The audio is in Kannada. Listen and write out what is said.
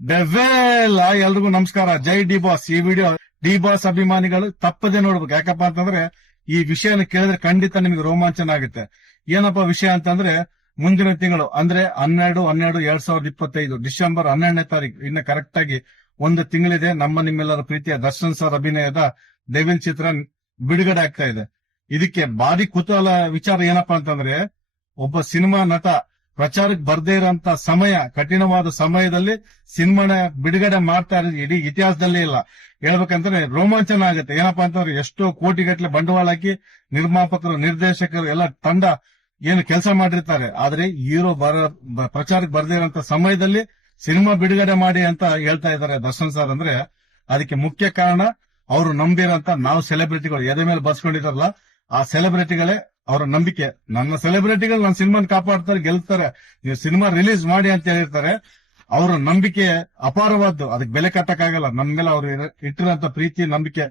ಡೆವೆಲ್ ಎಲ್ರಿಗೂ ನಮಸ್ಕಾರ. ಜೈ ಡಿ ಬಾಸ್. ಈ ವಿಡಿಯೋ ಡಿ ಬಾಸ್ ಅಭಿಮಾನಿಗಳು ತಪ್ಪದೆ ನೋಡ್ಬೇಕು. ಯಾಕಪ್ಪ ಅಂತಂದ್ರೆ ಈ ವಿಷಯನ ಕೇಳಿದ್ರೆ ಖಂಡಿತ ನಿಮಗೆ ರೋಮಾಂಚನ ಆಗುತ್ತೆ. ಏನಪ್ಪಾ ವಿಷಯ ಅಂತಂದ್ರೆ, ಮುಂದಿನ ತಿಂಗಳು ಅಂದ್ರೆ 12/12/2025 ಡಿಸೆಂಬರ್ 12ನೇ ತಾರೀಕು, ಇನ್ನು ಕರೆಕ್ಟ್ ಆಗಿ ಒಂದು ತಿಂಗಳಿದೆ. ನಿಮ್ಮೆಲ್ಲರ ಪ್ರೀತಿಯ ದರ್ಶನ್ ಸರ್ ಅಭಿನಯದ ಡೆವಿಲ್ ಚಿತ್ರ ಬಿಡುಗಡೆ ಆಗ್ತಾ ಇದೆ. ಇದಕ್ಕೆ ಭಾರಿ ಕುತೂಹಲ ವಿಚಾರ ಏನಪ್ಪಾ ಅಂತಂದ್ರೆ, ಒಬ್ಬ ಸಿನಿಮಾ ನಟ ಪ್ರಚಾರಕ್ಕೆ ಬರ್ದೇ ಇರೋಂತ ಸಮಯ, ಕಠಿಣವಾದ ಸಮಯದಲ್ಲಿ ಸಿನಿಮಾನ ಬಿಡುಗಡೆ ಮಾಡ್ತಾ ಇರೋದು ಇಡೀ ಇತಿಹಾಸದಲ್ಲೇ ಇಲ್ಲ. ಹೇಳ್ಬೇಕಂದ್ರೆ ರೋಮಾಂಚನ ಆಗುತ್ತೆ. ಏನಪ್ಪಾ ಅಂತಂದ್ರೆ, ಎಷ್ಟೋ ಕೋಟಿಗಟ್ಟಲೆ ಬಂಡವಾಳ ಹಾಕಿ ನಿರ್ಮಾಪಕರು, ನಿರ್ದೇಶಕರು ಎಲ್ಲ ತಂಡ ಏನು ಕೆಲಸ ಮಾಡಿರ್ತಾರೆ. ಆದ್ರೆ ಹೀರೋ ಪ್ರಚಾರಕ್ಕೆ ಬರ್ದೇ ಇರೋಂತ ಸಮಯದಲ್ಲಿ ಸಿನಿಮಾ ಬಿಡುಗಡೆ ಮಾಡಿ ಅಂತ ಹೇಳ್ತಾ ಇದ್ದಾರೆ ದರ್ಶನ್ ಸರ್. ಅಂದ್ರೆ ಅದಕ್ಕೆ ಮುಖ್ಯ ಕಾರಣ ಅವರು ನಂಬಿರಂತ ನಾವು ಸೆಲೆಬ್ರಿಟಿಗಳು ಎದೆ ಮೇಲೆ ಬರ್ಸ್ಕೊಂಡಿದಾರಲ್ಲ, ಆ ಸೆಲೆಬ್ರಿಟಿಗಳೇ ಅವರ ನಂಬಿಕೆ. ನನ್ನ ಸೆಲೆಬ್ರಿಟಿಗಳು ನನ್ನ ಸಿನಿಮಾನ ಕಾಪಾಡ್ತಾರೆ, ಗೆಲ್ತಾರೆ, ನೀವು ಸಿನಿಮಾ ರಿಲೀಸ್ ಮಾಡಿ ಅಂತ ಹೇಳಿರ್ತಾರೆ. ಅವರ ನಂಬಿಕೆ ಅಪಾರವಾದ್ದು, ಅದಕ್ಕೆ ಬೆಲೆ ಕಟ್ಟಕ್ಕಾಗಲ್ಲ. ನನ್ನ ಮೇಲೆ ಅವ್ರು ಇಟ್ಟಿರೋಂತ ಪ್ರೀತಿ, ನಂಬಿಕೆ